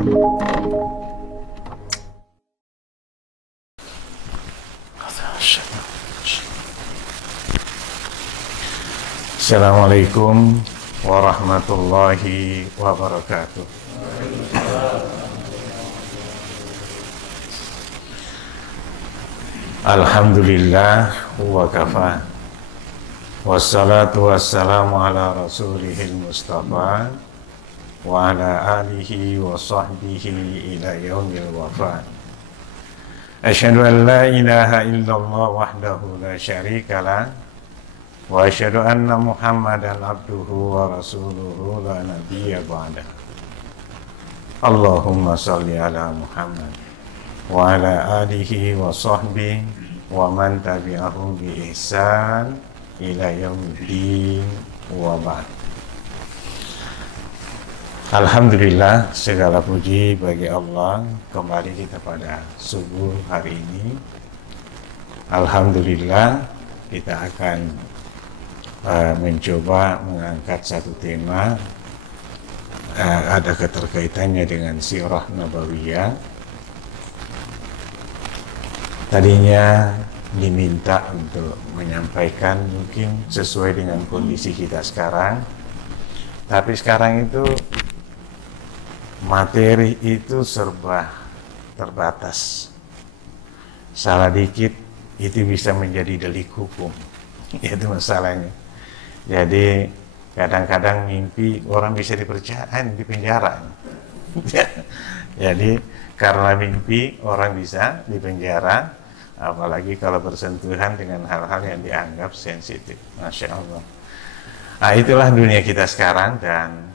Assalamualaikum warahmatullahi wabarakatuh. Alhamdulillah wa kafa. Wassalatu wassalamu ala rasulihil mustafa wa ala alihi wa sahbihi ila yaumil wafa. Asyhadu an la ilaha illallah wahdahu la syarika lah wa asyhadu anna Muhammadan abduhu wa rasuluhu la nabiyya ba'dah. Allahumma salli ala Muhammad wa ala alihi wa sahbihi wa man tabi'ahum bi ihsan ila yaumiddin wa ba'd. Alhamdulillah, segala puji bagi Allah. Kembali kita pada subuh hari ini. Alhamdulillah, kita akan mencoba mengangkat satu tema, ada keterkaitannya dengan sirah nabawiyah. Tadinya diminta untuk menyampaikan mungkin sesuai dengan kondisi kita sekarang, tapi sekarang itu materi itu serba terbatas. Salah dikit itu bisa menjadi delik hukum. Itu masalahnya. Jadi kadang-kadang mimpi orang bisa di penjara. Jadi karena mimpi orang bisa di penjara, apalagi kalau bersentuhan dengan hal-hal yang dianggap sensitif. Masya Allah. Nah, itulah dunia kita sekarang, dan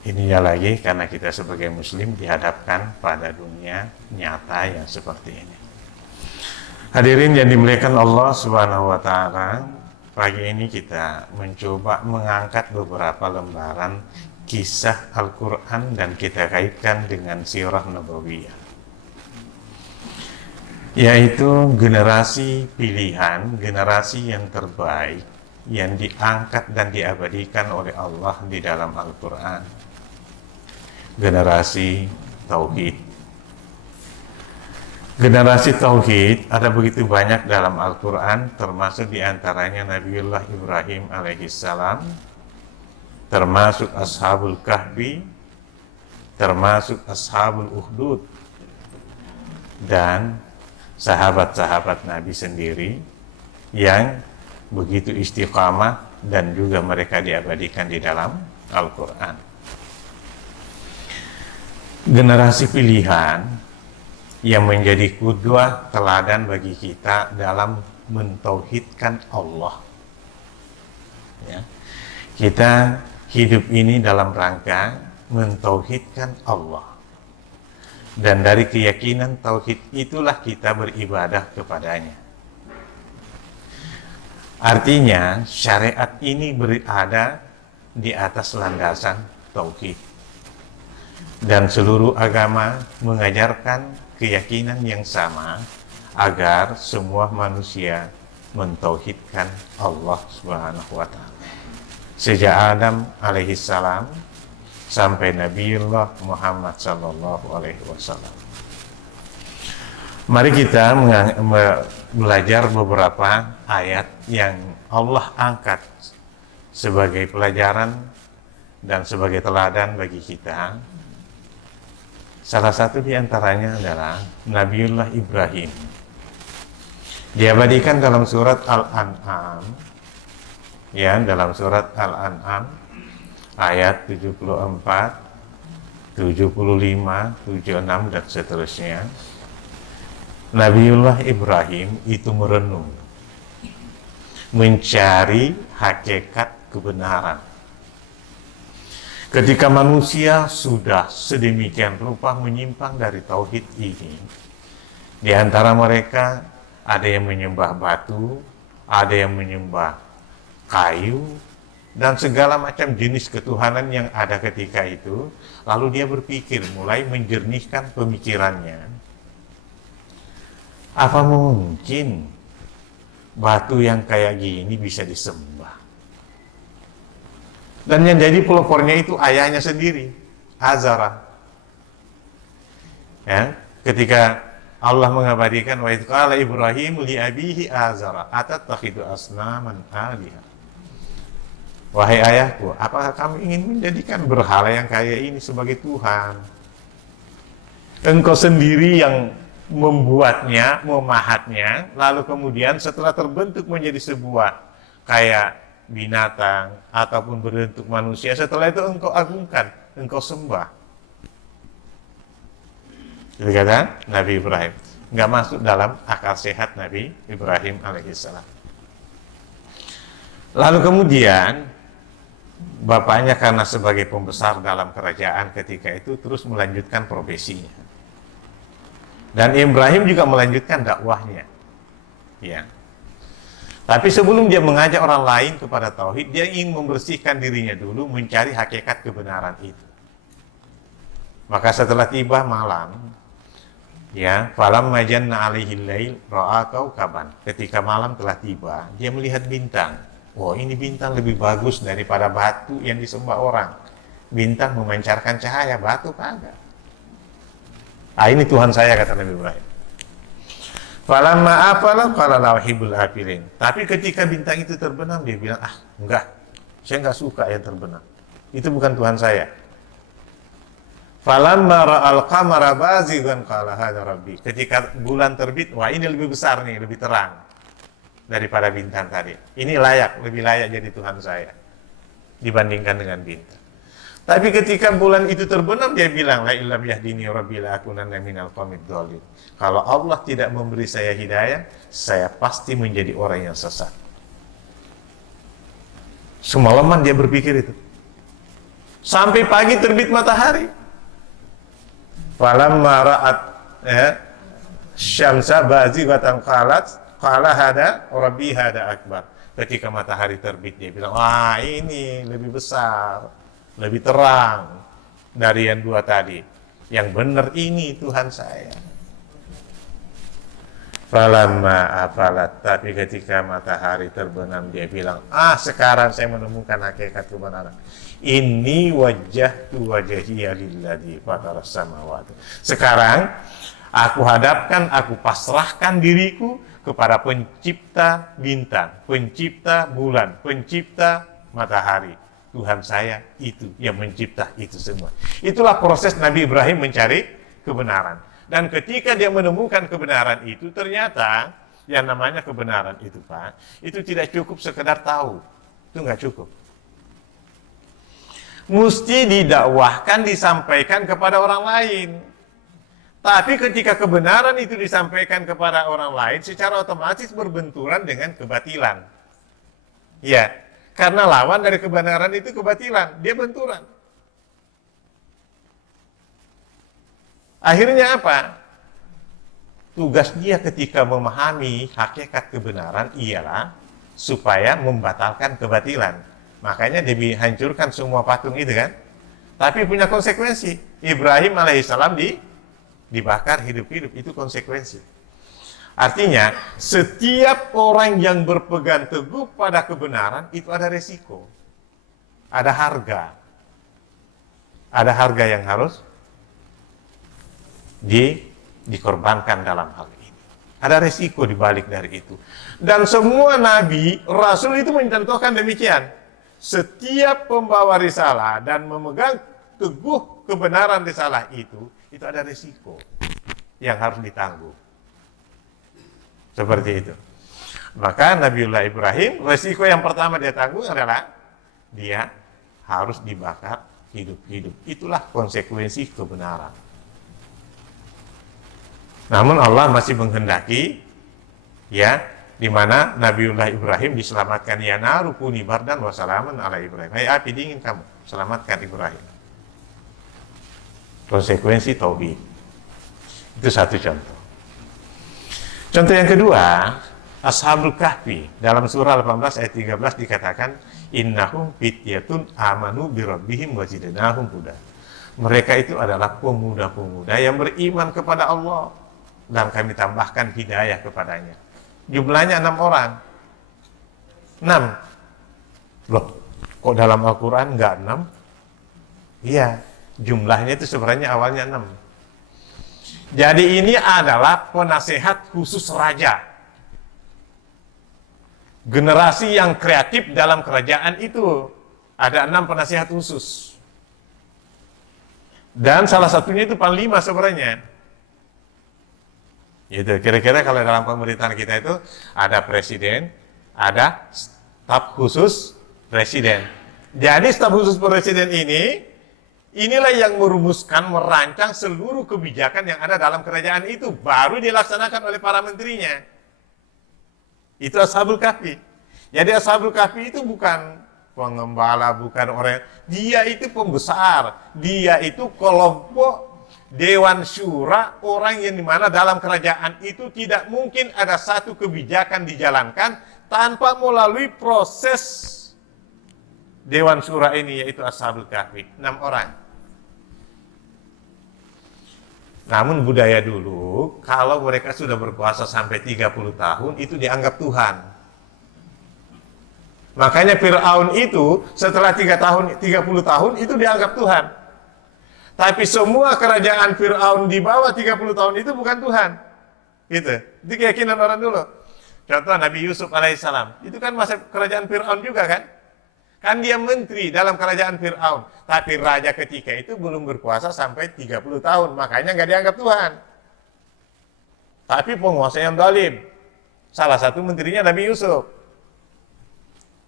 ininya lagi karena kita sebagai muslim dihadapkan pada dunia nyata yang seperti ini. Hadirin yang dimuliakan Allah Subhanahu wa taala, pagi ini kita mencoba mengangkat beberapa lembaran kisah Al-Qur'an dan kita kaitkan dengan sirah nabawiyah, yaitu generasi pilihan, generasi yang terbaik yang diangkat dan diabadikan oleh Allah di dalam Al-Qur'an. Generasi tauhid. Generasi tauhid ada begitu banyak dalam Al-Quran, termasuk diantaranya Nabiullah Ibrahim alaihissalam, termasuk Ashabul Kahfi, termasuk Ashabul Ukhdud, dan sahabat-sahabat Nabi sendiri yang begitu istiqamah dan juga mereka diabadikan di dalam Al-Quran. Generasi pilihan yang menjadi qudwah teladan bagi kita dalam mentauhidkan Allah. Ya. Kita hidup ini dalam rangka mentauhidkan Allah. Dan dari keyakinan tauhid itulah kita beribadah kepadanya. Artinya syariat ini berada di atas landasan tauhid. Dan seluruh agama mengajarkan keyakinan yang sama agar semua manusia mentauhidkan Allah Subhanahu wa taala. Sejak Adam alaihissalam sampai Nabiullah Muhammad sallallahu alaihi wasallam. Mari kita belajar beberapa ayat yang Allah angkat sebagai pelajaran dan sebagai teladan bagi kita. Salah satu di antaranya adalah Nabiullah Ibrahim. Diabadikan dalam surat Al-An'am, ya, dalam surat Al-An'am ayat 74, 75, 76 dan seterusnya. Nabiullah Ibrahim itu merenung, mencari hakikat kebenaran. Ketika manusia sudah sedemikian rupa menyimpang dari tauhid ini, di antara mereka ada yang menyembah batu, ada yang menyembah kayu, dan segala macam jenis ketuhanan yang ada ketika itu. Lalu dia berpikir, mulai menjernihkan pemikirannya. Apa mungkin batu yang kayak gini bisa disembah? Dan yang jadi pelopornya itu ayahnya sendiri, Azara. Ya, ketika Allah mengabadikan wa idh qala Ibrahim li abihi Azara atattakhidu asnaman aliha. Wahai ayahku, apakah kamu ingin menjadikan berhala yang kayak ini sebagai Tuhan? Engkau sendiri yang membuatnya, memahatnya, lalu kemudian setelah terbentuk menjadi sebuah kayak binatang ataupun berbentuk manusia, setelah itu engkau agungkan, engkau sembah. Itu kata Nabi Ibrahim. Nggak masuk dalam akal sehat Nabi Ibrahim alaihissalam. Lalu kemudian bapaknya karena sebagai pembesar dalam kerajaan ketika itu terus melanjutkan profesinya. Dan Ibrahim juga melanjutkan dakwahnya. Ya. Tapi sebelum dia mengajak orang lain kepada tauhid, dia ingin membersihkan dirinya dulu, mencari hakikat kebenaran itu. Maka setelah tiba malam, ya, falam majanna alaihi lail ra'a kaukaban. Ketika malam telah tiba, dia melihat bintang. Wah, ini bintang lebih bagus daripada batu yang disembah orang. Bintang memancarkan cahaya, batu kagak. Ah, ini Tuhan saya, kata Nabi Ibrahim. Falamma afala qala la uhibbul afilin. Tapi ketika bintang itu terbenam, dia bilang, ah, enggak. Saya enggak suka yang terbenam. Itu bukan Tuhan saya. Falamma ra'al qamara bazighan qala hadza rabbi. Ketika bulan terbit, wah ini lebih besar nih, lebih terang daripada bintang tadi. Ini layak, lebih layak jadi Tuhan saya dibandingkan dengan bintang. Tapi ketika bulan itu terbenam, dia bilang, la illam yahdini rabbi la akunanna minal qawmid dhalin. Kalau Allah tidak memberi saya hidayah, saya pasti menjadi orang yang sesat. Semalaman dia berpikir itu. Sampai pagi terbit matahari. Falamma ra'at syamsa bazighatan qalat qala hada rabbi hada akbar. Ketika matahari terbit, dia bilang, wah ini lebih besar, lebih terang dari yang dua tadi. Yang benar ini Tuhan saya. Falamma afalat, tapi ketika matahari terbenam, dia bilang, ah sekarang saya menemukan hakikat kebenaran. Ini wajjahtu wajhiya lilladzi fataras samawati. Sekarang aku hadapkan, aku pasrahkan diriku kepada pencipta bintang, pencipta bulan, pencipta matahari. Tuhan saya itu yang mencipta itu semua. Itulah proses Nabi Ibrahim mencari kebenaran. Dan ketika dia menemukan kebenaran itu, ternyata yang namanya kebenaran itu, Pak, itu tidak cukup sekedar tahu. Itu nggak cukup. Mesti didakwahkan, disampaikan kepada orang lain. Tapi ketika kebenaran itu disampaikan kepada orang lain, secara otomatis berbenturan dengan kebatilan. Ya, karena lawan dari kebenaran itu kebatilan, dia benturan. Akhirnya apa? Tugas dia ketika memahami hakikat kebenaran ialah supaya membatalkan kebatilan. Makanya dia hancurkan semua patung itu kan. Tapi punya konsekuensi. Ibrahim alaihissalam dibakar hidup-hidup, itu konsekuensi. Artinya, setiap orang yang berpegang teguh pada kebenaran itu ada resiko. Ada harga. Ada harga yang harus dikorbankan dalam hal ini. Ada resiko dibalik dari itu. Dan semua nabi, rasul itu mencontohkan demikian. Setiap pembawa risalah dan memegang teguh kebenaran risalah itu ada resiko yang harus ditanggung. Seperti itu. Maka Nabiullah Ibrahim, resiko yang pertama dia tanggung adalah dia harus dibakar hidup-hidup. Itulah konsekuensi kebenaran. Namun Allah masih menghendaki, ya, di mana Nabiullah Ibrahim diselamatkan, ya naru kuni bardan wa salaman ala Ibrahim. Hai api dingin kamu, selamatkan Ibrahim. Konsekuensi tauhid. Itu satu contoh. Contoh yang kedua, Ashabul Kahfi dalam surah 18 ayat 13 dikatakan, innahum fityatun amanu bi rabbihim wa zidnahum huda. Mereka itu adalah pemuda-pemuda yang beriman kepada Allah dan kami tambahkan hidayah kepadanya. Jumlahnya 6 orang. 6. Loh, kok dalam Al-Quran enggak 6? Iya, Jumlahnya itu sebenarnya awalnya 6. Jadi ini adalah penasehat khusus raja. Generasi yang kreatif dalam kerajaan itu. Ada 6 penasehat khusus. Dan salah satunya itu panglima sebenarnya. Gitu. Kira-kira kalau dalam pemerintahan kita itu ada presiden, ada staf khusus presiden. Jadi staf khusus presiden ini, inilah yang merumuskan, merancang seluruh kebijakan yang ada dalam kerajaan itu. Baru dilaksanakan oleh para menterinya. Itu Ashabul Kahfi. Jadi Ashabul Kahfi itu bukan pengembala, bukan orang. Dia itu pembesar. Dia itu kelompok Dewan Syura, orang yang dimana dalam kerajaan itu tidak mungkin ada satu kebijakan dijalankan tanpa melalui proses Dewan Syura ini, yaitu Ashabul Kahfi, 6 orang. Namun budaya dulu, kalau mereka sudah berkuasa sampai 30 tahun, itu dianggap Tuhan. Makanya Fir'aun itu setelah 30 tahun itu dianggap Tuhan. Tapi semua kerajaan Fir'aun di bawah 30 tahun itu bukan Tuhan. Gitu. Itu keyakinan orang dulu. Contoh Nabi Yusuf alaihissalam. Itu kan masa kerajaan Fir'aun juga kan? Kan dia menteri dalam kerajaan Fir'aun. Tapi raja ketika itu belum berkuasa sampai 30 tahun. Makanya nggak dianggap Tuhan. Tapi penguasa yang zalim. Salah satu menterinya Nabi Yusuf.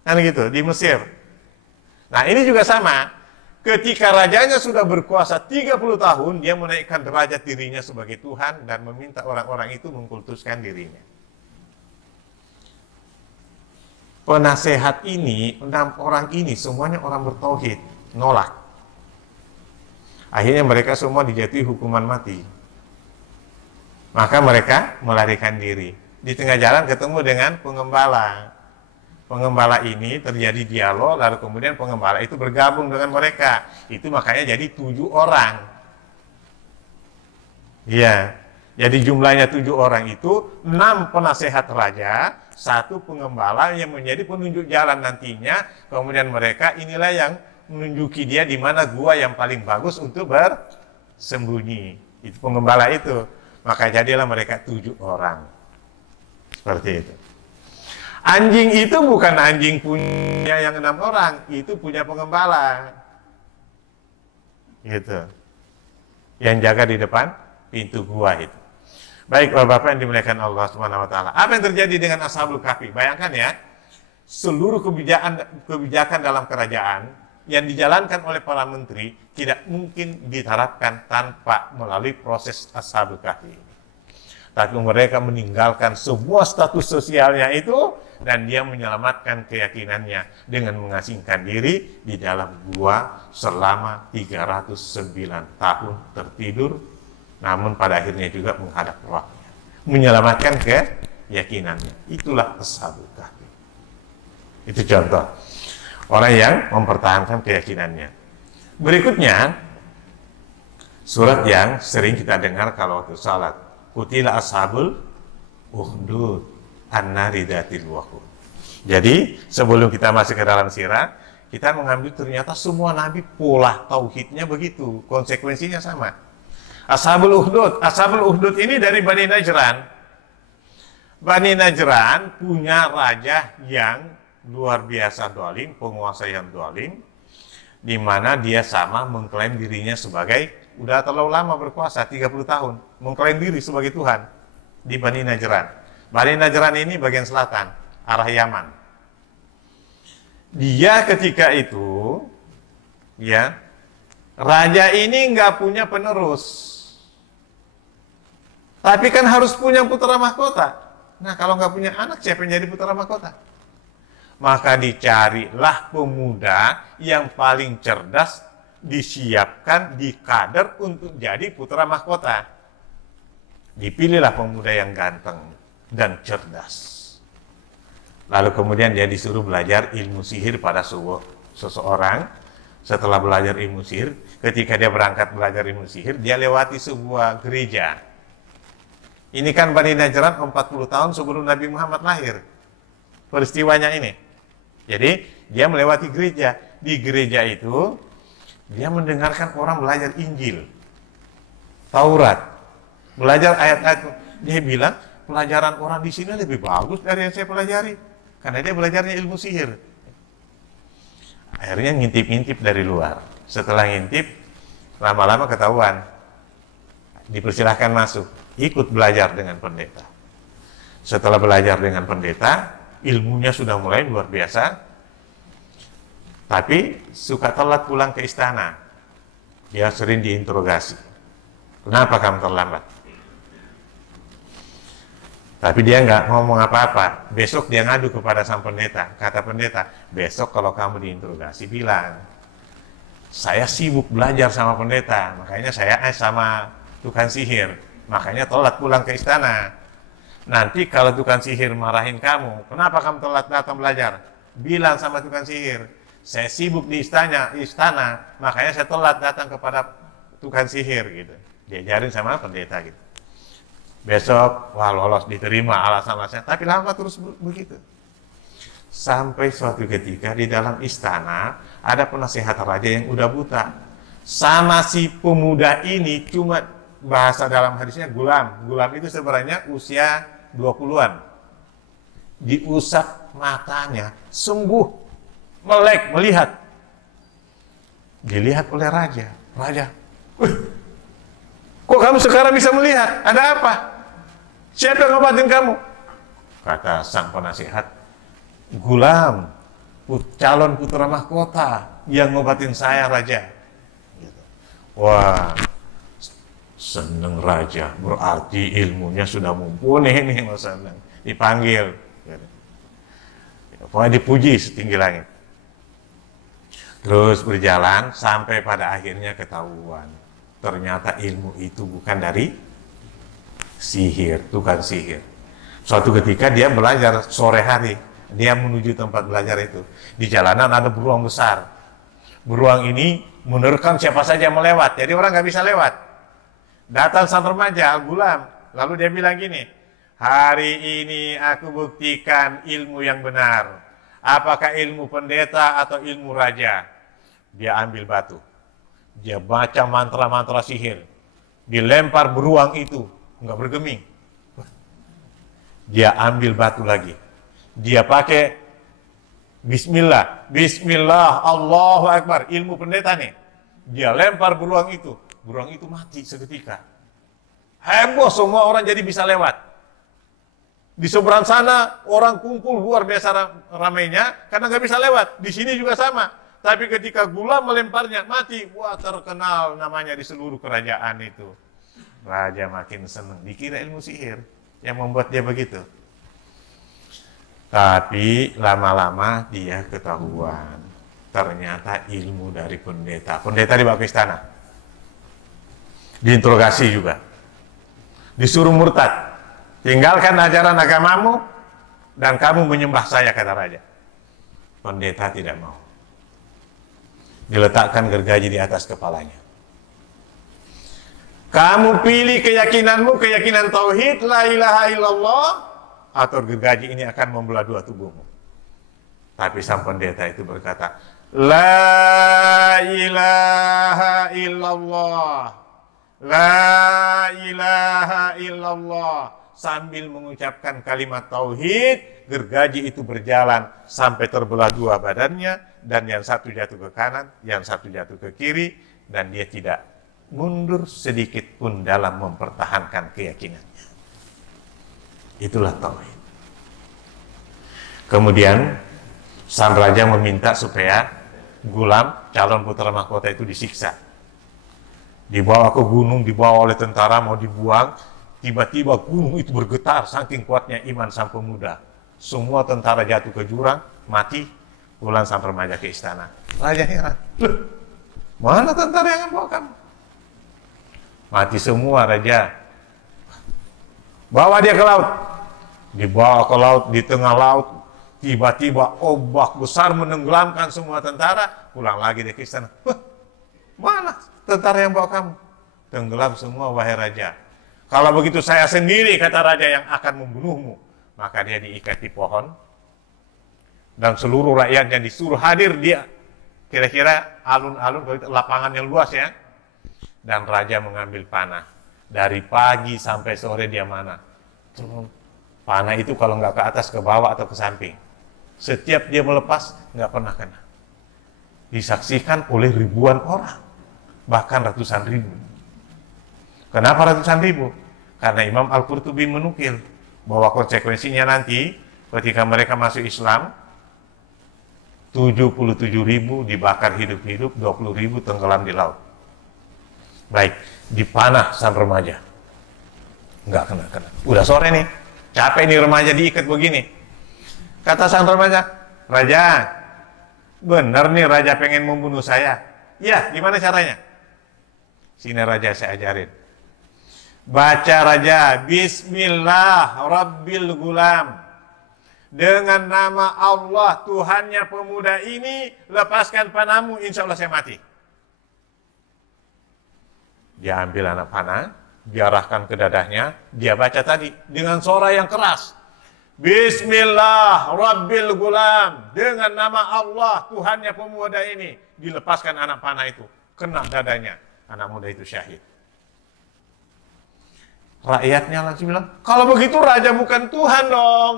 Kan gitu, di Mesir. Nah ini juga sama. Ketika rajanya sudah berkuasa 30 tahun, dia menaikkan derajat dirinya sebagai Tuhan dan meminta orang-orang itu mengkultuskan dirinya. Penasehat ini, 6 orang ini semuanya orang bertauhid, nolak. Akhirnya mereka semua dijatuhi hukuman mati. Maka mereka melarikan diri. Di tengah jalan ketemu dengan pengembala. Pengembala ini terjadi dialog, lalu kemudian pengembala itu bergabung dengan mereka. Itu makanya jadi 7 orang. Iya, jadi jumlahnya 7 orang itu, 6 penasehat raja, 1 pengembala yang menjadi penunjuk jalan nantinya. Kemudian mereka inilah yang menunjuki dia di mana gua yang paling bagus untuk bersembunyi. Itu pengembala itu. Maka jadilah mereka 7 orang. Seperti itu. Anjing itu bukan anjing punya yang 6 orang, itu punya pengembala. Gitu. Yang jaga di depan pintu gua itu. Baik, Bapak-bapak yang dimuliakan Allah Subhanahu wa taala. Apa yang terjadi dengan Ashabul Kahfi? Bayangkan ya, seluruh kebijakan dalam kerajaan yang dijalankan oleh para menteri tidak mungkin diterapkan tanpa melalui proses Ashabul Kahfi. Tapi mereka meninggalkan semua status sosialnya itu dan dia menyelamatkan keyakinannya dengan mengasingkan diri di dalam gua selama 309 tahun tertidur, namun pada akhirnya juga menghadap rohnya, menyelamatkan keyakinannya. Itulah Ashabul Kahfi. Itu contoh orang yang mempertahankan keyakinannya. Berikutnya surat yang sering kita dengar kalau waktu salat. Qutila ashabul ukhdud an-nari dzatil waqud. Jadi sebelum kita masuk ke dalam sirah, kita mengambil ternyata semua nabi pola tauhidnya begitu, konsekuensinya sama. Ashabul ukhdud ini dari Bani Najran. Bani Najran punya raja yang luar biasa dolim, penguasa yang dolim, di mana dia sama mengklaim dirinya sebagai udah terlalu lama berkuasa, 30 tahun, mengklaim diri sebagai Tuhan di Bani Najran. Bani Najran ini bagian selatan, arah Yaman. Dia ketika itu, ya, raja ini nggak punya penerus. Tapi kan harus punya putra mahkota. Nah, kalau nggak punya anak, siapa yang jadi putra mahkota? Maka dicarilah pemuda yang paling cerdas, disiapkan, dikader untuk jadi putra mahkota. Dipilihlah pemuda yang ganteng dan cerdas. Lalu kemudian dia disuruh belajar ilmu sihir pada seseorang. Setelah belajar ilmu sihir, ketika dia berangkat belajar ilmu sihir, dia lewati sebuah gereja. Ini kan Bani Najran 40 tahun sebelum Nabi Muhammad lahir. Peristiwanya ini. Jadi dia melewati gereja. Di gereja itu Dia mendengarkan orang belajar Injil, Taurat, belajar ayat-ayat. Dia bilang, pelajaran orang di sini lebih bagus dari yang saya pelajari. Karena dia belajarnya ilmu sihir. Akhirnya ngintip-ngintip dari luar. Setelah ngintip, lama-lama ketahuan. Dipersilahkan masuk, ikut belajar dengan pendeta. Setelah belajar dengan pendeta, ilmunya sudah mulai luar biasa, tapi suka telat pulang ke istana. Dia sering diinterogasi. Kenapa kamu terlambat? Tapi dia nggak ngomong apa-apa. Besok dia ngadu kepada sang pendeta. Kata pendeta, besok kalau kamu diinterogasi bilang, saya sibuk belajar sama pendeta, makanya saya sama tukang sihir, makanya telat pulang ke istana. Nanti kalau tukang sihir marahin kamu, kenapa kamu telat datang belajar? Bilang sama tukang sihir, saya sibuk di istana, makanya saya telat datang kepada tukang sihir gitu. Diajarin sama pendeta gitu. Besok, wah lolos, diterima alasan-alasannya, tapi lama terus begitu. Sampai suatu ketika di dalam istana ada penasehat raja yang udah buta. Sama si pemuda ini cuma bahasa dalam hadisnya gulam. Gulam itu sebenarnya usia 20-an. Diusap matanya, sembuh, melek, melihat. Dilihat oleh raja. Raja, kok kamu sekarang bisa melihat? Ada apa? Siapa yang ngobatin kamu? Kata sang penasehat, gulam, calon putra mahkota yang ngobatin saya, raja. Wah, seneng raja, berarti ilmunya sudah mumpuni nih, seneng. Dipanggil, pokoknya dipuji setinggi langit. Terus berjalan sampai pada akhirnya ketahuan, ternyata ilmu itu bukan dari sihir, tukang sihir. Suatu ketika dia belajar sore hari, dia menuju tempat belajar itu. Di jalanan ada beruang besar. Beruang ini menerkam siapa saja yang melewat, jadi orang nggak bisa lewat. Datang sang remaja, Al-Gulam, lalu dia bilang gini, hari ini aku buktikan ilmu yang benar. Apakah ilmu pendeta atau ilmu raja? Dia ambil batu, dia baca mantra-mantra sihir, dilempar beruang itu, nggak bergeming. Dia ambil batu lagi, dia pakai Bismillah, Bismillah, Allahu Akbar, ilmu pendeta nih. Dia lempar beruang itu mati seketika. Heboh, semua orang jadi bisa lewat. Di seberang sana orang kumpul luar biasa ramainya karena nggak bisa lewat. Di sini juga sama. Tapi ketika Gulam melemparnya mati, wah terkenal namanya di seluruh kerajaan itu. Raja makin senang, dikira ilmu sihir yang membuat dia begitu. Tapi lama-lama dia ketahuan, ternyata ilmu dari pendeta. Pendeta dibawa ke istana, diinterogasi juga, disuruh murtad, tinggalkan ajaran agamamu dan kamu menyembah saya, kata raja. Pendeta tidak mau, diletakkan gergaji di atas kepalanya. Kamu pilih keyakinanmu, keyakinan tauhid, la ilaha illallah, atau gergaji ini akan membelah dua tubuhmu. Tapi sang pendeta itu berkata, la ilaha illallah, la ilaha illallah. Sambil mengucapkan kalimat tauhid, gergaji itu berjalan sampai terbelah dua badannya, dan yang satu jatuh ke kanan, yang satu jatuh ke kiri, dan dia tidak mundur sedikit pun dalam mempertahankan keyakinannya. Itulah tauhid. Kemudian sang raja meminta supaya Gulam, calon putra mahkota itu disiksa. Dibawa ke gunung, dibawa oleh tentara, mau dibuang. Tiba-tiba gunung itu bergetar, saking kuatnya iman sang pemuda. Semua tentara jatuh ke jurang, mati. Pulang sang remaja ke istana. Raja heran, loh, mana tentara yang bawa kamu? Mati semua, raja. Bawa dia ke laut. Dibawa ke laut, di tengah laut, tiba-tiba ombak besar menenggelamkan semua tentara. Pulang lagi dia ke istana. Mana tentara yang bawa kamu? Tenggelam semua, wahai raja. Kalau begitu saya sendiri, kata raja, yang akan membunuhmu. Maka dia diikat di pohon, dan seluruh rakyatnya disuruh hadir. Dia kira-kira alun-alun, lapangan yang luas ya. Dan raja mengambil panah. Dari pagi sampai sore dia mana. Panah itu kalau nggak ke atas, ke bawah atau ke samping. Setiap dia melepas, nggak pernah kena. Disaksikan oleh ribuan orang. Bahkan ratusan ribu. Kenapa ratusan ribu? Karena Imam Al-Qurtubi menukil bahwa konsekuensinya nanti ketika mereka masuk Islam, 77.000 dibakar hidup-hidup, 20.000 tenggelam di laut. Baik, dipanah sang remaja. Nggak kena. Udah sore nih, capek nih remaja diikat begini. Kata sang remaja, "Raja, benar nih raja pengen membunuh saya." "Ya, gimana caranya?" "Sini raja, saya ajarin. Baca raja, Bismillah Rabbil Gulam. Dengan nama Allah, Tuhannya pemuda ini, lepaskan panahmu, insya Allah saya mati." Dia ambil anak panah, diarahkan ke dadahnya, dia baca tadi dengan suara yang keras. Bismillah Rabbil Gulam. Dengan nama Allah, Tuhannya pemuda ini. Dilepaskan anak panah itu. Kena dadanya. Anak muda itu syahid. Rakyatnya langsung bilang, "Kalau begitu raja bukan Tuhan dong.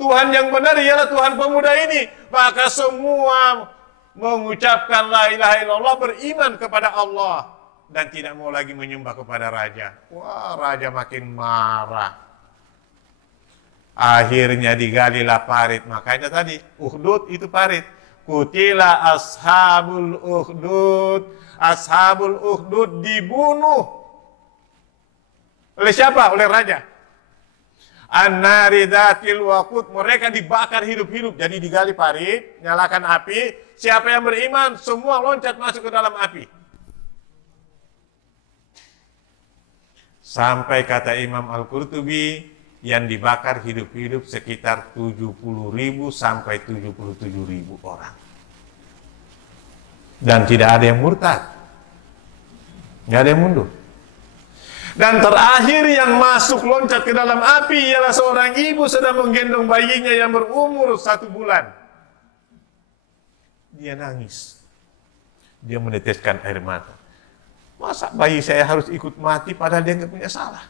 Tuhan yang benar ialah Tuhan pemuda ini." Maka semua mengucapkan la ilaha illallah, beriman kepada Allah. Dan tidak mau lagi menyembah kepada raja. Wah, raja makin marah. Akhirnya digalilah parit. Makanya tadi, Ukhdud itu parit. Kutila ashabul Ukhdud. Ashabul Ukhdud dibunuh. Oleh siapa? Oleh raja. An-nari dhatil waqud. Mereka dibakar hidup-hidup. Jadi digali parit, nyalakan api. Siapa yang beriman, semua loncat masuk ke dalam api. Sampai kata Imam Al-Qurtubi, yang dibakar hidup-hidup sekitar 70.000 sampai 77.000 orang. Dan tidak ada yang murtad. Tidak ada yang mundur. Dan terakhir yang masuk loncat ke dalam api ialah seorang ibu sedang menggendong bayinya yang berumur 1 bulan. Dia nangis. Dia meneteskan air mata. Masa bayi saya harus ikut mati padahal dia nggak punya salah?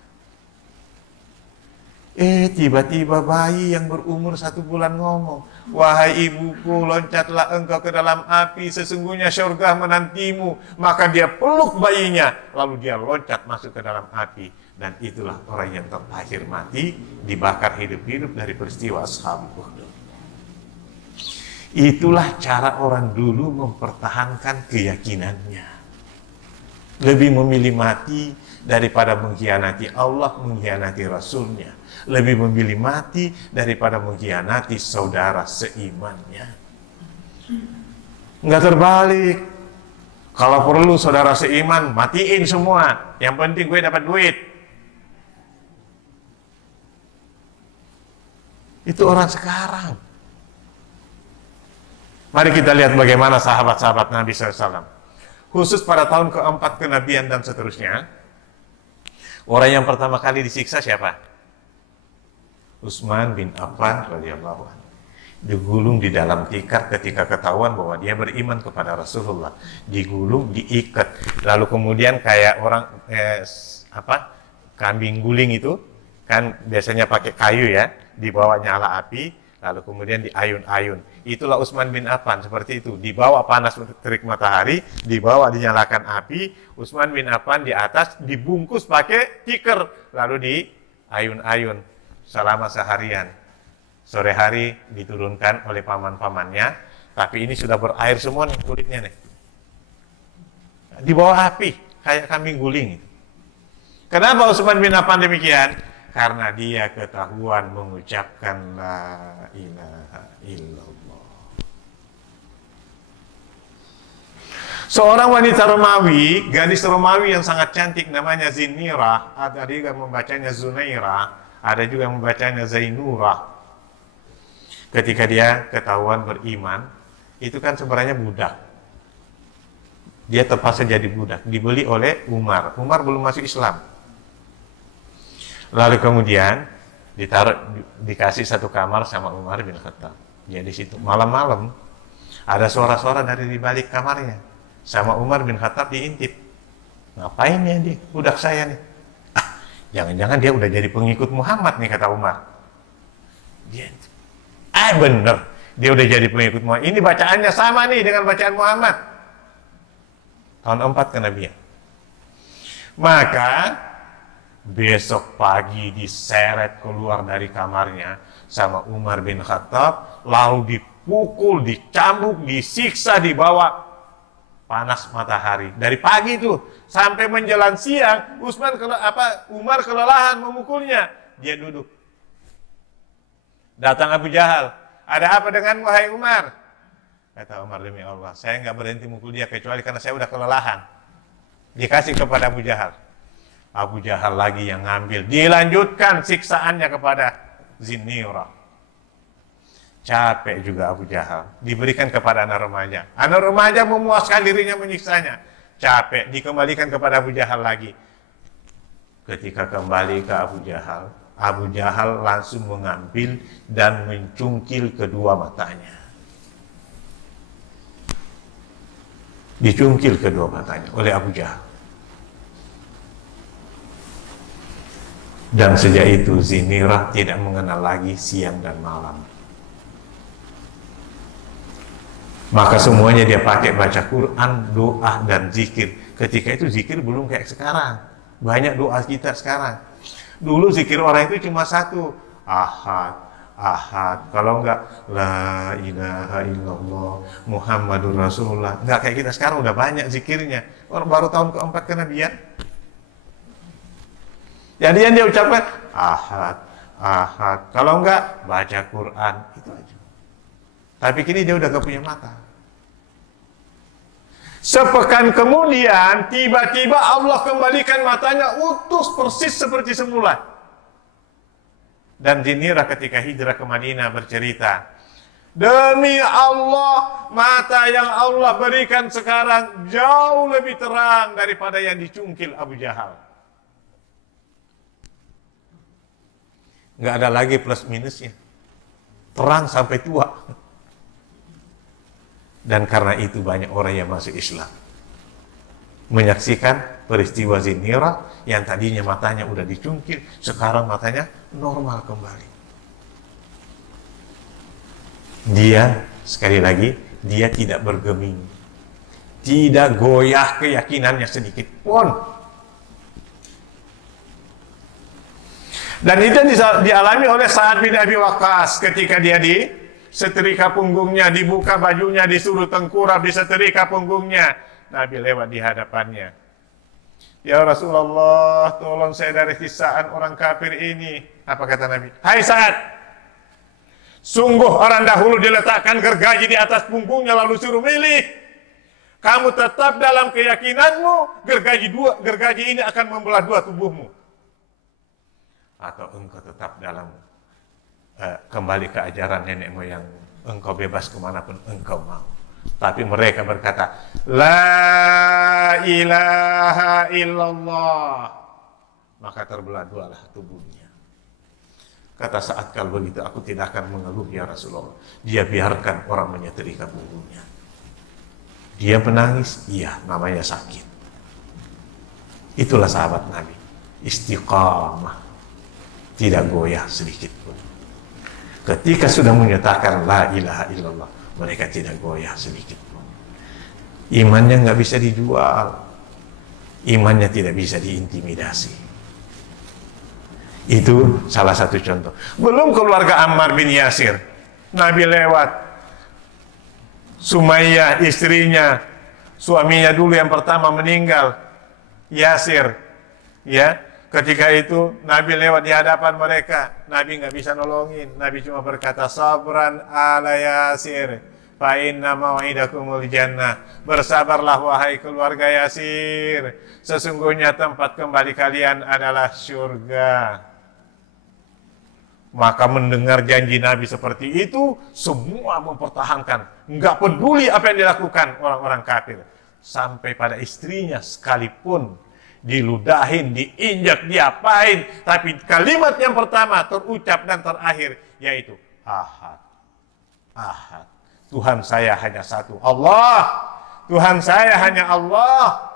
Tiba-tiba bayi yang berumur 1 bulan ngomong, "Wahai ibuku, loncatlah engkau ke dalam api, sesungguhnya syurga menantimu." Maka dia peluk bayinya, lalu dia loncat masuk ke dalam api. Dan itulah orang yang terakhir mati, dibakar hidup-hidup dari peristiwa Ashabul Ukhdud. Itulah cara orang dulu mempertahankan keyakinannya. Lebih memilih mati daripada mengkhianati Allah, mengkhianati Rasulnya. Lebih memilih mati daripada mengkhianati saudara seimannya. Enggak terbalik. Kalau perlu saudara seiman, matiin semua. Yang penting gue dapat duit. Itu orang sekarang. Mari kita lihat bagaimana sahabat-sahabat Nabi SAW. Khusus pada tahun keempat kenabian dan seterusnya. Orang yang pertama kali disiksa siapa? Utsman bin Affan radhiyallahu anhu. Digulung di dalam tikar ketika ketahuan bahwa dia beriman kepada Rasulullah. Digulung, diikat. Lalu kemudian kayak orang kambing guling itu kan biasanya pakai kayu ya, dibawa nyala api, lalu kemudian diayun-ayun. Itulah Utsman bin Affan, seperti itu. Dibawa panas terik matahari, dibawa dinyalakan api, Utsman bin Affan di atas dibungkus pakai tikar, lalu diayun-ayun selama seharian. Sore hari diturunkan oleh paman-pamannya, tapi ini sudah berair semua nih kulitnya nih. Di bawah api, kayak kambing guling. Kenapa Utsman bin Affan demikian? Karena dia ketahuan mengucapkan la ilaha illallah. Seorang wanita Romawi, gadis Romawi yang sangat cantik namanya Zinirah, ada juga membacanya Zunairah, ada juga yang membacanya Zainurah. Ketika dia ketahuan beriman, itu kan sebenarnya budak. Dia terpaksa jadi budak, dibeli oleh Umar. Umar belum masuk Islam. Lalu kemudian dikasih satu kamar sama Umar bin Khattab. Dia di situ malam-malam ada suara-suara dari di balik kamarnya. Sama Umar bin Khattab diintip. Ngapain ya dia? Budak saya nih. Jangan-jangan dia udah jadi pengikut Muhammad nih, kata Umar. Dia, bener. Dia udah jadi pengikut Muhammad. Ini bacaannya sama nih dengan bacaan Muhammad. Tahun 4 kenabian. Maka besok pagi diseret keluar dari kamarnya sama Umar bin Khattab, lalu dipukul, dicambuk, disiksa, dibawa panas matahari. Dari pagi tuh sampai menjelang siang, Umar kelelahan memukulnya. Dia duduk. Datang Abu Jahal. Ada apa denganmu, wahai Umar? Kata Umar, demi Allah, saya nggak berhenti mukul dia kecuali karena saya udah kelelahan. Dikasih kepada Abu Jahal. Abu Jahal lagi yang ngambil. Dilanjutkan siksaannya kepada Zinnirah. Capek juga Abu Jahal. Diberikan kepada anak remaja. Anak remaja memuaskan dirinya menyiksanya. Capek, dikembalikan kepada Abu Jahal lagi. Ketika kembali ke Abu Jahal langsung mengambil dan mencungkil kedua matanya. Dicungkil kedua matanya oleh Abu Jahal. Dan sejak itu Zinnirah tidak mengenal lagi siang dan malam. Maka semuanya dia pakai baca Quran, doa, dan zikir. Ketika itu zikir belum kayak sekarang. Banyak doa kita sekarang. Dulu zikir orang itu cuma satu. Ahad, ahad. Kalau enggak, la ilaha illallah Muhammadur Rasulullah. Enggak kayak kita sekarang, udah banyak zikirnya. Orang baru tahun ke-4 kenabian. Jadi yang dia ucapkan, ahad, ahad. Kalau enggak, baca Quran. Itu aja. Tapi kini dia udah gak punya mata. Sepekan kemudian, tiba-tiba Allah kembalikan matanya utuh persis seperti semula. Dan Zinnirah ketika hijrah ke Madinah bercerita, demi Allah, mata yang Allah berikan sekarang jauh lebih terang daripada yang dicungkil Abu Jahal. Nggak ada lagi plus minusnya. Terang sampai tua. Dan karena itu banyak orang yang masuk Islam. Menyaksikan peristiwa Zinnirah yang tadinya matanya udah dicungkil, sekarang matanya normal kembali. Dia, sekali lagi, dia tidak bergeming. Tidak goyah keyakinannya sedikit pun. Dan itu dialami oleh Sa'ad bin Abi Waqqas ketika dia setrika punggungnya, dibuka bajunya, disuruh tengkurap, disetrika punggungnya. Nabi lewat di hadapannya. Ya Rasulullah, tolong saya dari siksaan orang kafir ini. Apa kata Nabi? Hai Sa'ad, sungguh orang dahulu diletakkan gergaji di atas punggungnya lalu suruh milih. Kamu tetap dalam keyakinanmu, gergaji ini akan membelah dua tubuhmu. Atau engkau tetap dalam kembali ke ajaran nenek moyang, engkau bebas kemanapun engkau mau. Tapi mereka berkata, la ilaha illallah. Maka terbelah dualah tubuhnya. Kata Sa'ad, kalau begitu aku tidak akan mengeluh ya Rasulullah. Dia biarkan orang menyetrika punggungnya. Dia menangis, iya, namanya sakit. Itulah sahabat Nabi, istiqamah, tidak goyah sedikit pun. Ketika sudah menyatakan la ilaha illallah, mereka tidak goyah sedikit pun. Imannya nggak bisa dijual, imannya tidak bisa diintimidasi. Itu salah satu contoh. Belum keluarga Ammar bin Yasir, Nabi lewat, Sumayyah istrinya, suaminya dulu yang pertama meninggal, Yasir, ya. Ketika itu Nabi lewat di hadapan mereka, Nabi nggak bisa nolongin. Nabi cuma berkata, sabran ala Yasir, fa inna mau'idakumul jannah. Bersabarlah wahai keluarga Yasir, sesungguhnya tempat kembali kalian adalah surga. Maka mendengar janji Nabi seperti itu, semua mempertahankan, nggak peduli apa yang dilakukan orang-orang kafir. Sampai pada istrinya sekalipun diludahin, diinjak, diapain, tapi kalimat yang pertama terucap dan terakhir yaitu ahad, ahad. Tuhan saya hanya satu, Allah. Tuhan saya hanya Allah.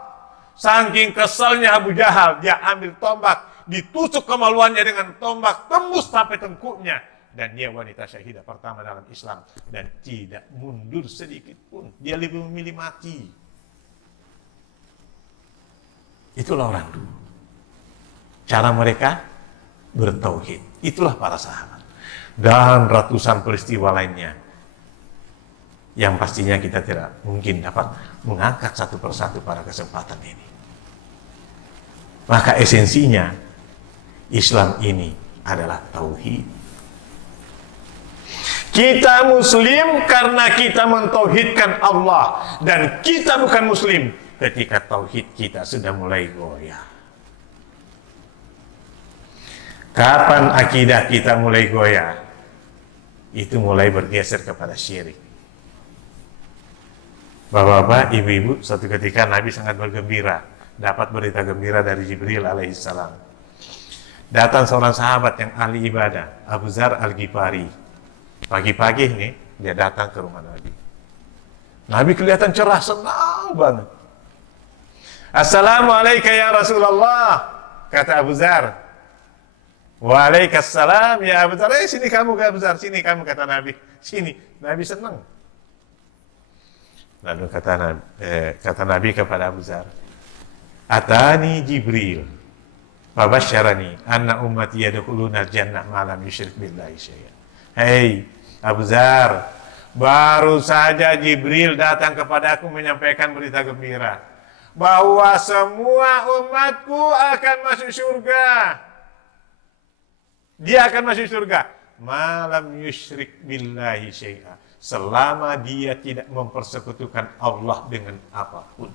Saking keselnya Abu Jahal, dia ambil tombak, ditusuk kemaluannya dengan tombak, tembus sampai tengkuknya. Dan dia wanita syahidah pertama dalam Islam. Dan tidak mundur sedikit pun. Dia lebih memilih mati. Itulah orang dulu. Cara mereka bertauhid. Itulah para sahabat. Dan ratusan peristiwa lainnya. Yang pastinya kita tidak mungkin dapat mengangkat satu persatu pada kesempatan ini. Maka esensinya, Islam ini adalah tauhid. Kita muslim karena kita mentauhidkan Allah. Dan kita bukan muslim ketika tauhid kita sudah mulai goyah. Kapan akidah kita mulai goyah? Itu mulai bergeser kepada syirik. Bapak-bapak, ibu-ibu, suatu ketika Nabi sangat bergembira, dapat berita gembira dari Jibril alaihissalam. Datang seorang sahabat yang ahli ibadah, Abu Dzar Al-Ghifari. Pagi-pagi nih, dia datang ke rumah Nabi. Nabi kelihatan cerah, senang banget. Assalamualaikum ya Rasulullah, kata Abu Dzar. Waalaikumsalam ya Abu Dzar. Sini kamu Abu Dzar, sini kamu, kata Nabi. Sini, Nabi senang. Lalu kata Nabi kepada Abu Dzar, Atani Jibril fabasyarani anna ummati yadkhuluna al-jannah ma lam yusyrik billahi syai'an. Hei Abu Dzar, baru saja Jibril datang kepadaku menyampaikan berita gembira bahwa semua umatku akan masuk surga. Dia akan masuk surga malam yusyrik billahi syai'a, selama dia tidak mempersekutukan Allah dengan apapun.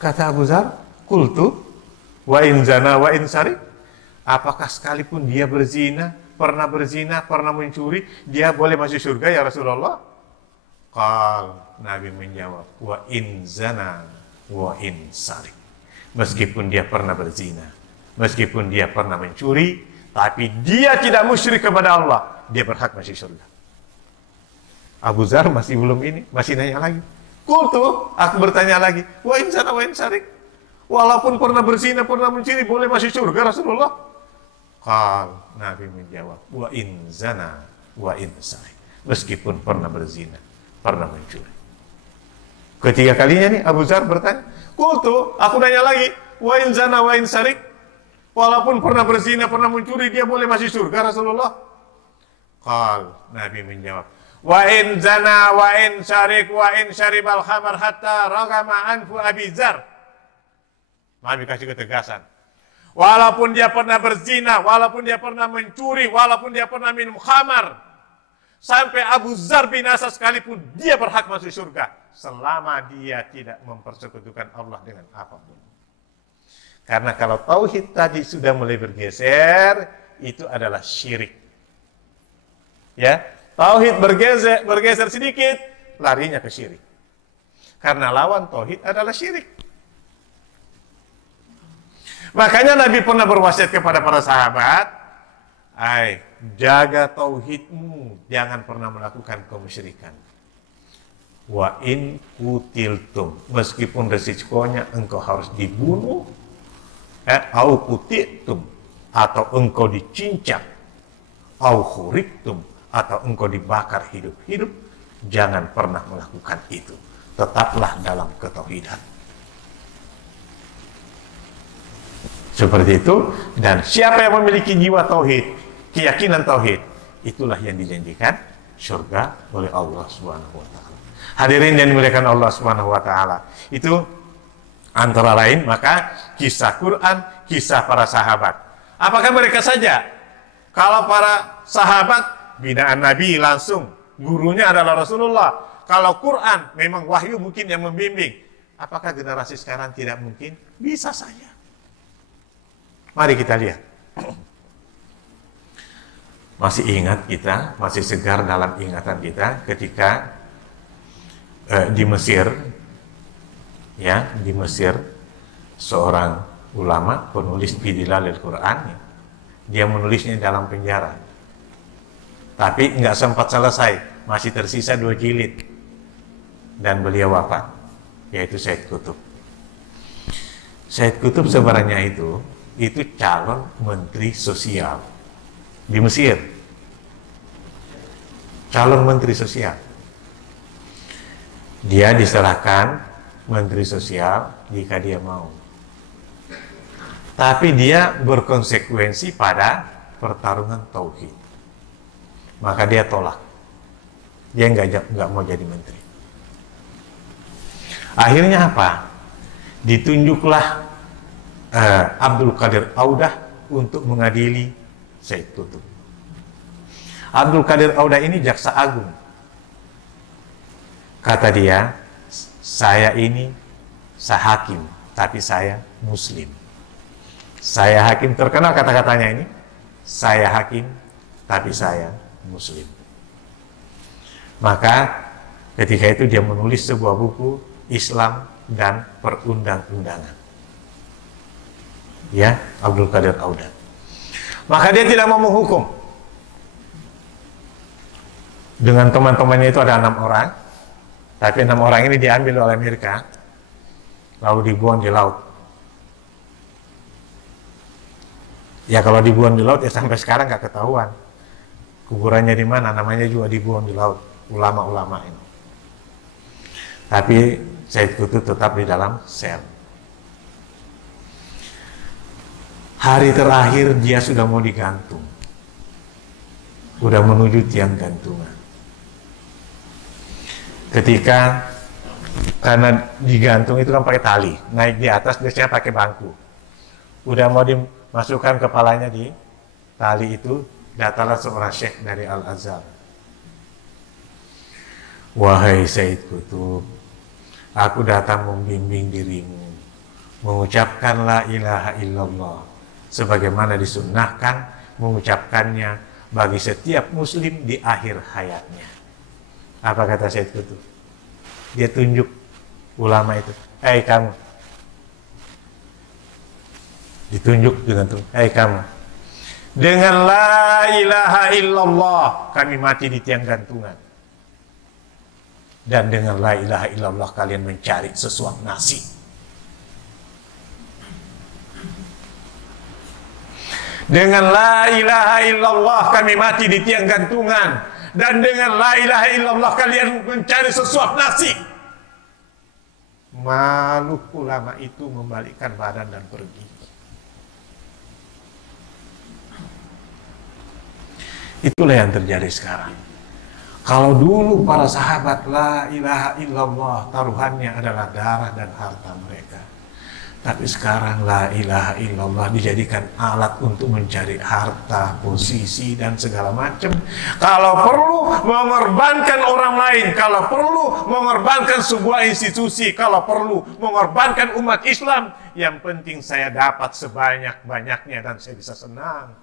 Kata Abu Dzar, qultu wa in zana wa in sarik, apakah sekalipun dia berzina, pernah mencuri, dia boleh masuk surga ya Rasulullah? Nabi menjawab, wa in zana wa in sarik, meskipun dia pernah berzina, meskipun dia pernah mencuri, tapi dia tidak musyrik kepada Allah, dia berhak masuk surga. Abu Dzar masih belum ini, masih nanya lagi. Qultu, aku bertanya lagi, wa in zana wa in sarik, walaupun pernah berzina, pernah mencuri, boleh masuk surga Rasulullah? Nabi menjawab, wa in zana wa in sarik, meskipun pernah berzina, pernah mencuri. Ketiga kalinya nih Abu Dzar bertanya, qultu, aku nanya lagi, wa in zana wa in sarik, walaupun pernah berzina, pernah mencuri, dia boleh masuk surga Rasulullah? Nabi menjawab, wa in zana wa in syarik wa in syaribal khamar hatta ragama anfu Abi Dzar. Nabi kasih ketegasan. Walaupun dia pernah berzina, walaupun dia pernah mencuri, walaupun dia pernah minum khamar, sampai Abu Dzar binasa sekalipun, dia berhak masuk surga selama dia tidak mempersekutukan Allah dengan apapun. Karena kalau tauhid tadi sudah mulai bergeser, itu adalah syirik. Ya, tauhid bergeser sedikit, larinya ke syirik. Karena lawan tauhid adalah syirik. Makanya Nabi pernah berwasiat kepada para sahabat, jaga tauhidmu, jangan pernah melakukan kemusyrikan. Wa in kutiltum, meskipun resikonya engkau harus dibunuh, au kutitum, atau engkau dicincang, au khuriktum, atau engkau dibakar hidup-hidup, jangan pernah melakukan itu. Tetaplah dalam ketauhidan. Seperti itu, dan siapa yang memiliki jiwa tauhid, keyakinan tauhid, itulah yang dijanjikan surga oleh Allah Subhanahu wa taala. Hadirin yang dimuliakan Allah Subhanahu wa taala. Itu antara lain maka kisah Quran, kisah para sahabat. Apakah mereka saja? Kalau para sahabat binaan Nabi langsung, gurunya adalah Rasulullah. Kalau Quran memang wahyu mungkin yang membimbing. Apakah generasi sekarang tidak mungkin? Bisa saja. Mari kita lihat. Masih ingat kita, masih segar dalam ingatan kita ketika di Mesir, ya, di Mesir seorang ulama penulis Bidlalil Quran, dia menulisnya dalam penjara. Tapi nggak sempat selesai, masih tersisa 2 jilid. dan beliau wafat, yaitu Said Qutb. Said Qutb sebenarnya itu calon menteri sosial di Mesir. Calon menteri sosial. Dia diserahkan menteri sosial jika dia mau. Tapi dia berkonsekuensi pada pertarungan tauhid. Maka dia tolak. Dia nggak mau jadi menteri. Akhirnya apa? Ditunjuklah Abdul Qadir Audah untuk mengadili Said Qutb. Abdul Qadir Audah ini jaksa agung. Kata dia, saya ini hakim, tapi saya muslim. Saya hakim, terkenal kata-katanya ini. Saya hakim, tapi saya muslim. Maka ketika itu dia menulis sebuah buku Islam dan perundang-undangan. Ya, Abdul Qadir Audah. Maka dia tidak mau menghukum. Dengan teman-temannya itu ada 6 orang, tapi 6 orang ini diambil oleh Amerika, lalu dibuang di laut. Ya kalau dibuang di laut ya sampai sekarang nggak ketahuan kuburannya di mana, namanya juga dibuang di laut, ulama-ulama ini. Tapi Said Qutb tetap di dalam sel. Hari terakhir dia sudah mau digantung, sudah menuju tiang gantungan. Ketika karena digantung itu kan pakai tali, naik di atas biasanya pakai bangku. Udah mau dimasukkan kepalanya di tali itu, datanglah seorang syekh dari Al-Azhar. Wahai Said Qutb, aku datang membimbing dirimu, mengucapkan la ilaha illallah, sebagaimana disunnahkan mengucapkannya bagi setiap muslim di akhir hayatnya. Apa kata Said Qutb? Dia tunjuk ulama itu, kamu. Ditunjuk dengan tuh, kamu. Dengan la ilaha illallah kami mati di tiang gantungan. Dan dengan la ilaha illallah kalian mencari sesuap nasi. Dengan la ilaha illallah kami mati di tiang gantungan. Dan dengan la ilaha illallah kalian mencari sesuap nasi. Malu ulama itu membalikkan badan dan pergi. Itulah yang terjadi sekarang. Kalau dulu para sahabat la ilaha illallah taruhannya adalah darah dan harta mereka. Tapi sekarang la ilaha illallah dijadikan alat untuk mencari harta, posisi, dan segala macam. Kalau perlu mengorbankan orang lain, kalau perlu mengorbankan sebuah institusi, kalau perlu mengorbankan umat Islam, yang penting saya dapat sebanyak-banyaknya dan saya bisa senang.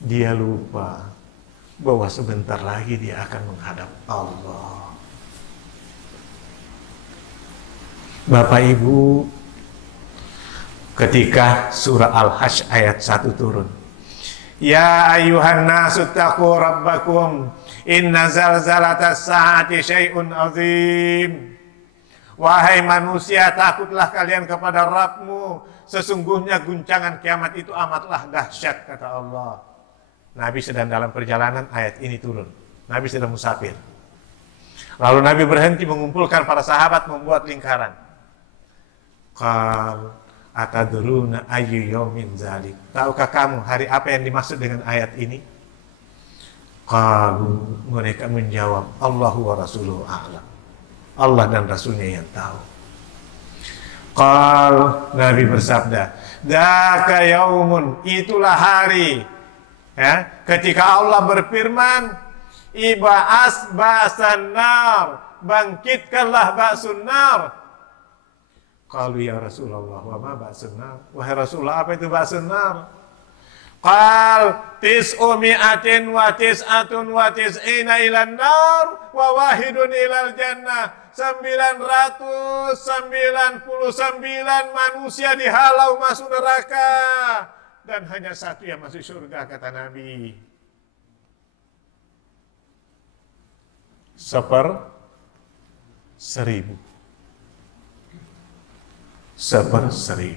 Dia lupa bahwa sebentar lagi dia akan menghadap Allah. Bapak Ibu, ketika surah Al-Hajj ayat 1 turun, ya ayuhan nasu taqu rabbakum inna zalzalatas saati syai'un azim. Wahai manusia, takutlah kalian kepada Rabbmu, sesungguhnya guncangan kiamat itu amatlah dahsyat, kata Allah. Nabi sedang dalam perjalanan, ayat ini turun. Nabi sedang musafir. Lalu Nabi berhenti mengumpulkan para sahabat, membuat lingkaran. Qal atadruna ayyu yaumin zalik. Tahukah kamu hari apa yang dimaksud dengan ayat ini? Qalu, mereka menjawab, Allahu wa rasuluhu a'lam. Allah dan Rasulnya yang tahu. Qal, Nabi bersabda, daka yaumun, itulah hari, ya, ketika Allah berfirman, iba'as ba'san nar, bangkitkanlah ba'sun nar. Qalu ya Rasulullah, wa ma ba'sun nar? Wahai Rasulullah, apa itu ba'sun nar? Qal tis'u mi'atin wa tis'atun wa tis'ina ilan nar wa wahidun ilal jannah. 999 manusia dihalau masuk neraka dan hanya satu yang masuk surga, kata Nabi. 1/1000. 1/1000.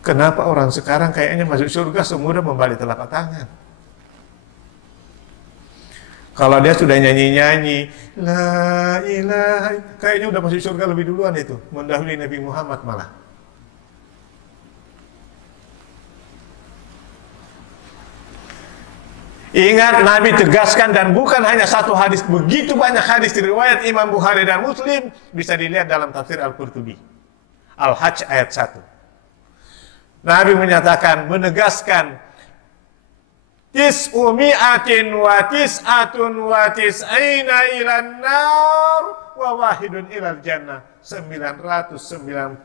Kenapa orang sekarang kayaknya masuk surga semudah membalik telapak tangan? Kalau dia sudah nyanyi-nyanyi, la ilaha, kayaknya udah masuk surga lebih duluan itu, mendahului Nabi Muhammad malah. Ingat, Nabi tegaskan, dan bukan hanya satu hadis, begitu banyak hadis di riwayat Imam Bukhari dan Muslim, bisa dilihat dalam tafsir Al-Qurtubi. Al-Hajj ayat 1. Nabi menyatakan, menegaskan, tis'umi'atin wa tis'atun wa tis'ina ilan nar wa wahidun ilal jannah. 999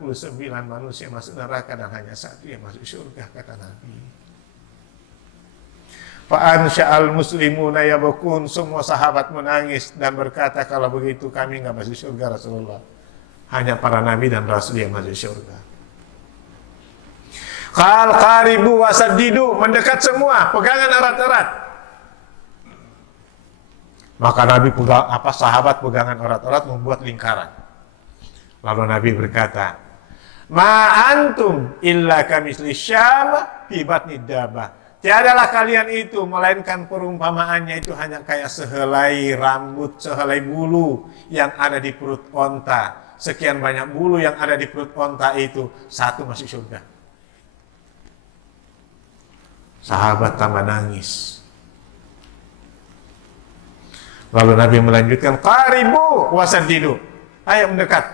manusia masuk neraka dan hanya satu yang masuk surga, kata Nabi. Fa'ansha'al muslimuna yabkun, semua sahabat menangis dan berkata, kalau begitu kami nggak masuk surga Rasulullah. Hanya para nabi dan rasul yang masuk surga. Qal qaribu wasaddidu, mendekat semua, pegangan erat-erat. Maka Nabi pegang, sahabat pegangan erat-erat membuat lingkaran. Lalu Nabi berkata, ma antum illa kamisli syam fi batni dabah. Tiadalah kalian itu, melainkan perumpamaannya itu hanya kayak sehelai rambut, sehelai bulu yang ada di perut onta. Sekian banyak bulu yang ada di perut onta itu, satu masuk surga. Sahabat tambah nangis. Lalu Nabi melanjutkan, qaribu wasaddidu, ayo mendekat,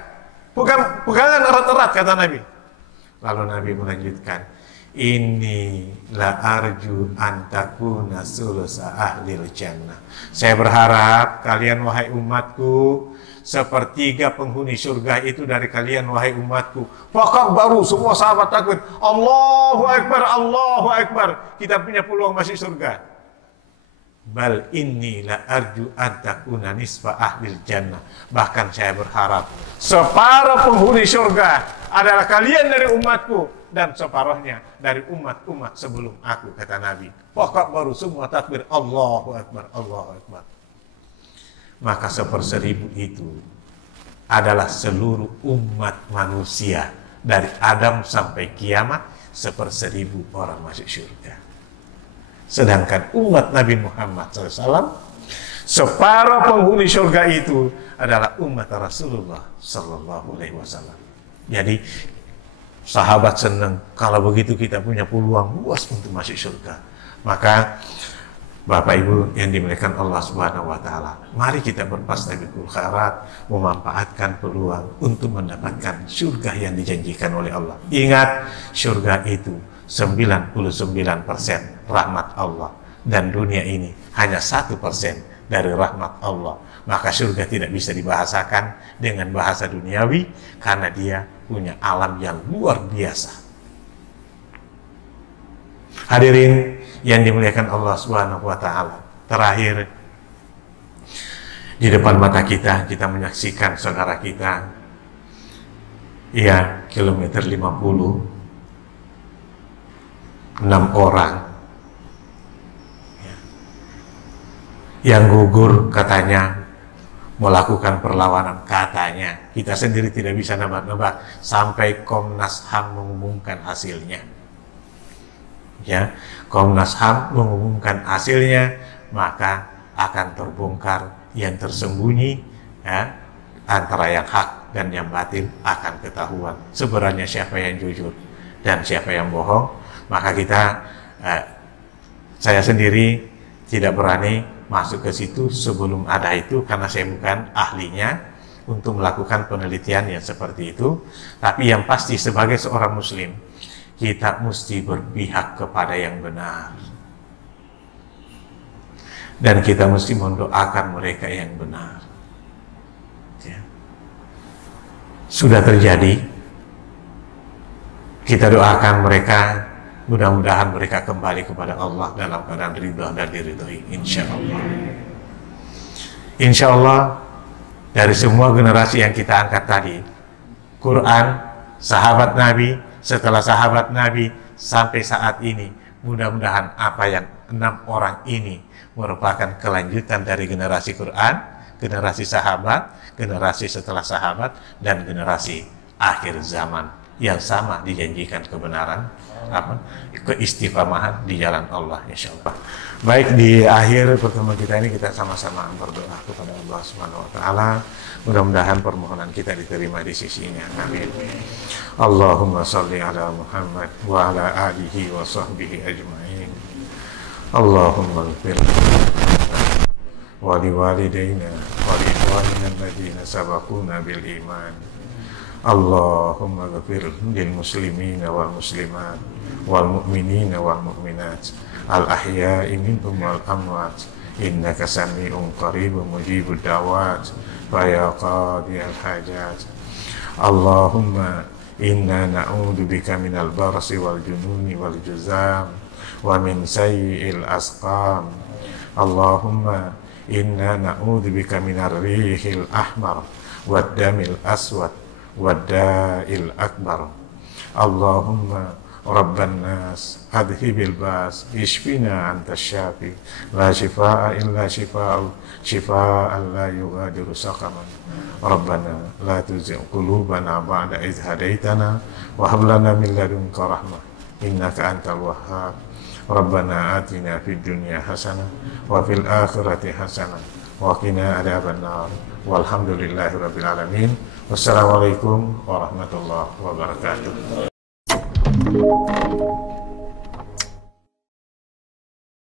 pegangan erat-erat, kata Nabi. Lalu Nabi melanjutkan, ini la arju antakuna sulusa ahlil jannah. Saya berharap kalian wahai umatku, sepertiga penghuni surga itu dari kalian wahai umatku. Pakak baru semua sahabat takut. Allahu Akbar, Allahu Akbar. Kita punya peluang masuk surga. Bal inni la arju antakuna nisfa ahlil jannah. Bahkan saya berharap separuh penghuni surga adalah kalian dari umatku, dan separuhnya dari umat-umat sebelum aku, kata Nabi. Pokok baru semua takbir, Allahu Akbar, Allahu Akbar. Maka 1/1000 itu adalah seluruh umat manusia dari Adam sampai kiamat. 1/1000 orang masuk surga. Sedangkan umat Nabi Muhammad SAW, separuh penghuni surga itu adalah umat Rasulullah SAW. Jadi sahabat senang, kalau begitu kita punya peluang luas untuk masuk surga. Maka Bapak Ibu yang dimuliakan Allah Subhanahu wa taala, mari kita berfastabiqul khairat, memanfaatkan peluang untuk mendapatkan surga yang dijanjikan oleh Allah. Ingat, surga itu 99% rahmat Allah, dan dunia ini hanya 1% dari rahmat Allah. Maka surga tidak bisa dibahasakan dengan bahasa duniawi, karena dia punya alam yang luar biasa. Hadirin yang dimuliakan Allah Subhanahu wa taala, terakhir di depan mata kita menyaksikan saudara kita, ya, kilometer 50, 6 orang yang gugur, katanya melakukan perlawanan, katanya. Kita sendiri tidak bisa nebak-nebak sampai Komnas HAM mengumumkan hasilnya. Ya, Komnas HAM mengumumkan hasilnya, maka akan terbongkar yang tersembunyi, ya, antara yang hak dan yang batil akan ketahuan. Sebenarnya siapa yang jujur dan siapa yang bohong. Maka saya sendiri tidak berani masuk ke situ sebelum ada itu, karena saya bukan ahlinya untuk melakukan penelitian yang seperti itu. Tapi yang pasti sebagai seorang muslim, kita mesti berpihak kepada yang benar, dan kita mesti mendoakan mereka yang benar. Ya. Sudah terjadi, kita doakan mereka, mudah-mudahan mereka kembali kepada Allah dalam keadaan ridha dan diridhoi, insya Allah. Insya Allah, dari semua generasi yang kita angkat tadi, Quran, sahabat Nabi, setelah sahabat Nabi sampai saat ini, mudah-mudahan apa yang 6 orang ini merupakan kelanjutan dari generasi Quran, generasi sahabat, generasi setelah sahabat, dan generasi akhir zaman yang sama dijanjikan kebenaran, keistiqamahan di jalan Allah, insya Allah. Baik, di akhir pertemuan kita ini kita sama-sama berdoa kepada Allah Subhanahu wa Ta'ala. Mudah-mudahan permohonan kita diterima di sisinya. Amin. Allahumma salli ala Muhammad wa ala alihi wa sahbihi ajma'in. Allahumma ighfir wa liwalidayna wa li ikhwanina alladhina sabaquna bil iman. Allahumma ighfir lil muslimina wal muslimat wal mu'minina wal mu'minat al ahya'i minhum wal amwat innaka sami'un qaribun mujibud da'wat ya qadiyal hajat. Allahumma inna na'udzu bika minal barasi wal jununi wal juzam wa min sayyi'il asqam. Allahumma inna na'udzu bika minar rihil ahmar wad damil aswad wad da'il akbar. Allahumma Rabban nas adhibil bas ishfina anta syafi la shifaa illa shifaan la yughadiru saqaman. Rabbana la tuzigh qulubana ba'da idh hadaitana wa hab lana min ladunka rahmah innaka antal wahhab. Rabbana atina fid dunya hasanah wa fil akhirati hasanah wa qina adzabannar. Walhamdulillahi rabbil alamin. Wassalamualaikum warahmatullahi wabarakatuh.